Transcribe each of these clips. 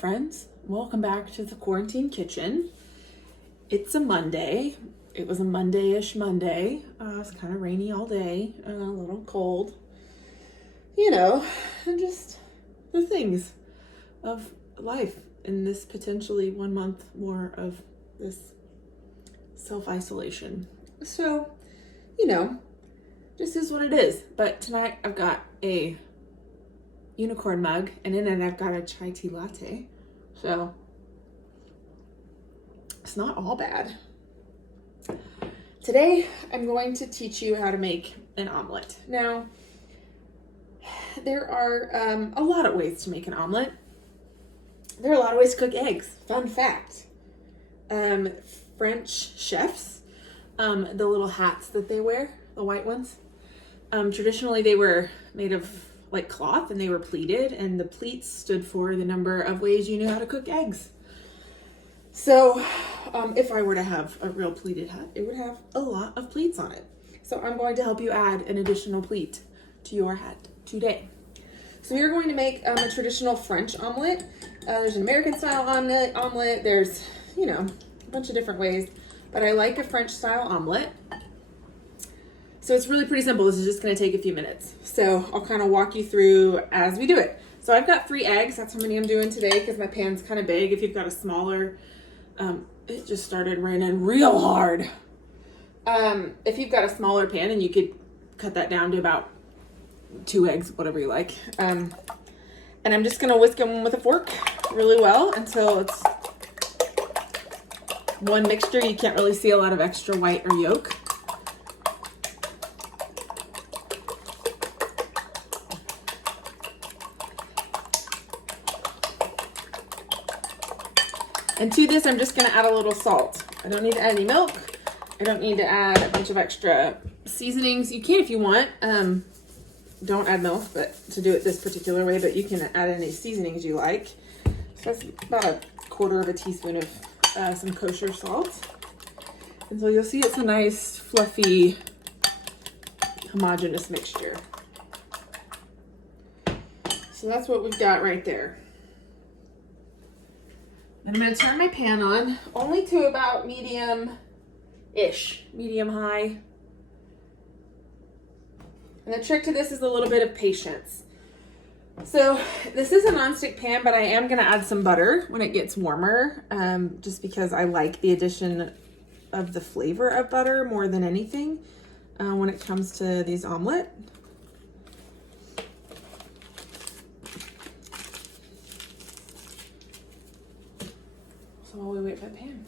friends. Welcome back to the quarantine kitchen. It's a Monday. It was a Monday-ish Monday. It's kind of rainy all day, a little cold. You know, and just the things of life in this potentially 1 month more of this self-isolation. So, you know, just is what it is. But tonight I've got a unicorn mug, and in it I've got a chai tea latte. So it's not all bad. Today I'm going to teach you how to make an omelet. Now, there are a lot of ways to make an omelet. There are a lot of ways to cook eggs. Fun fact. French chefs, the little hats that they wear, the white ones, traditionally they were made of like cloth and they were pleated, and the pleats stood for the number of ways you knew how to cook eggs. So if I were to have a real pleated hat, it would have a lot of pleats on it. So I'm going to help you add an additional pleat to your hat today. So we are going to make a traditional French omelet. There's an American style omelet. There's, you know, a bunch of different ways, but I like a French style omelet. So it's really pretty simple. This is just going to take a few minutes. So I'll kind of walk you through as we do it. So I've got 3 eggs. That's how many I'm doing today because my pan's kind of big. If you've got a smaller, it just started raining real hard. If you've got a smaller pan, and you could cut that down to about 2 eggs, whatever you like. And I'm just going to whisk them with a fork really well until it's one mixture. You can't really see a lot of extra white or yolk. And to this, I'm just going to add a little salt. I don't need to add any milk. I don't need to add a bunch of extra seasonings. You can if you want. Don't add milk, but to do it this particular way, but you can add any seasonings you like. So that's about a 1/4 teaspoon of some kosher salt. And so you'll see it's a nice, fluffy, homogeneous mixture. So that's what we've got right there. And I'm going to turn my pan on only to about medium-ish, medium-high. And the trick to this is a little bit of patience. So this is a nonstick pan, but I am going to add some butter when it gets warmer, just because I like the addition of the flavor of butter more than anything when it comes to these omelets. So while we wait for the pan,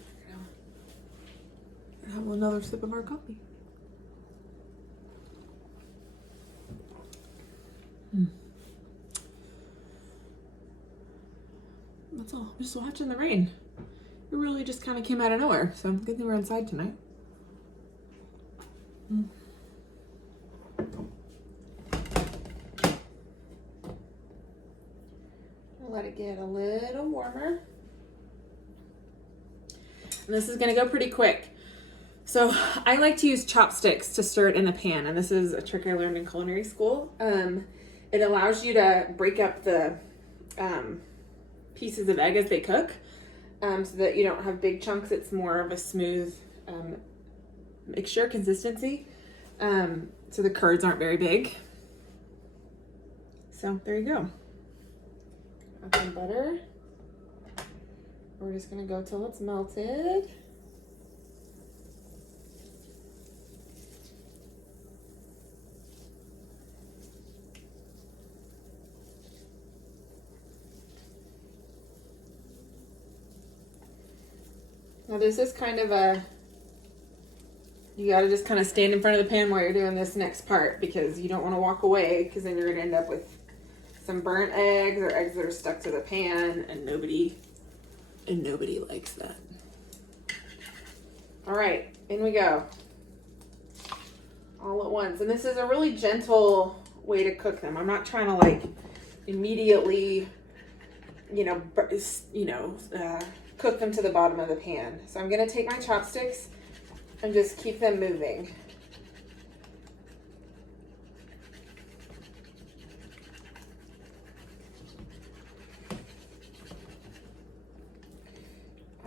we'll have another sip of our coffee. That's all. Just watching the rain. It really just kind of came out of nowhere. So good thing we're inside tonight. Let it get a little warmer. And this is going to go pretty quick. So I like to use chopsticks to stir it in the pan. And this is a trick I learned in culinary school. It allows you to break up the pieces of egg as they cook, so that you don't have big chunks. It's more of a smooth mixture consistency. So the curds aren't very big. So there you go. Add some butter. We're just gonna go till it's melted. Now this is kind of you gotta just kind of stand in front of the pan while you're doing this next part, because you don't want to walk away, because then you're gonna end up with some burnt eggs or eggs that are stuck to the pan, and nobody likes that. All right, in we go. All at once. And this is a really gentle way to cook them. I'm not trying to like immediately, cook them to the bottom of the pan. So I'm gonna take my chopsticks and just keep them moving.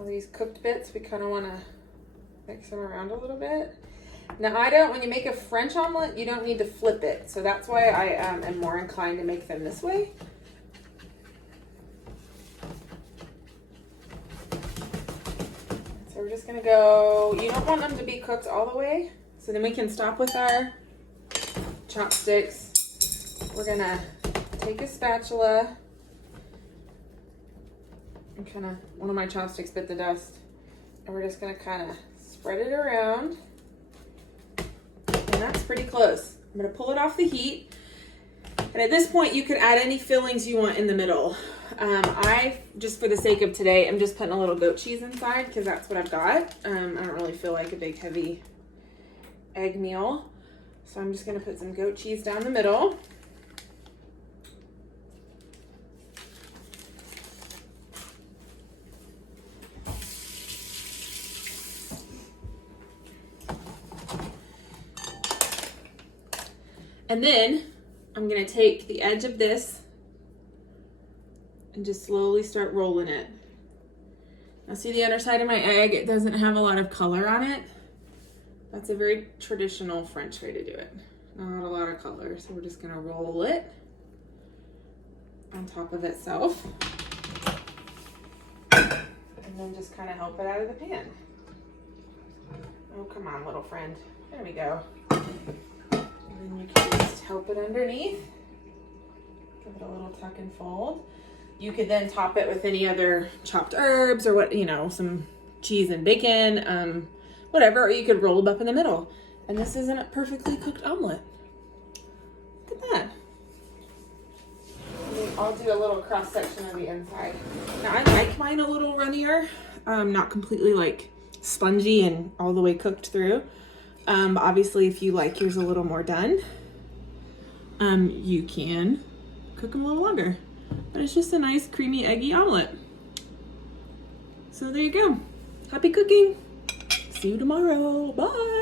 All these cooked bits, we kind of want to mix them around a little bit. Now when you make a French omelet, you don't need to flip it. So that's why I am more inclined to make them this way. So we're just gonna go, you don't want them to be cooked all the way. So then we can stop with our chopsticks. We're gonna take a spatula and one of my chopsticks bit the dust. And we're just gonna kind of spread it around. And that's pretty close. I'm gonna pull it off the heat. And at this point, you could add any fillings you want in the middle. I, just for the sake of today, I'm just putting a little goat cheese inside because that's what I've got. I don't really feel like a big heavy egg meal. So I'm just gonna put some goat cheese down the middle. And then I'm gonna take the edge of this and just slowly start rolling it. Now see the underside of my egg, it doesn't have a lot of color on it. That's a very traditional French way to do it. Not a lot of color, so we're just gonna roll it on top of itself. And then just kind of help it out of the pan. Oh, come on, little friend. There we go. And then you can just help it underneath. Give it a little tuck and fold. You could then top it with any other chopped herbs or some cheese and bacon, whatever, or you could roll them up in the middle. And this is a perfectly cooked omelet. Look at that. I'll do a little cross section of the inside. Now I like mine a little runnier, not completely like spongy and all the way cooked through. But obviously if you like yours a little more done, you can cook them a little longer. But it's just a nice creamy eggy omelet. So there you go. Happy cooking. See you tomorrow. Bye.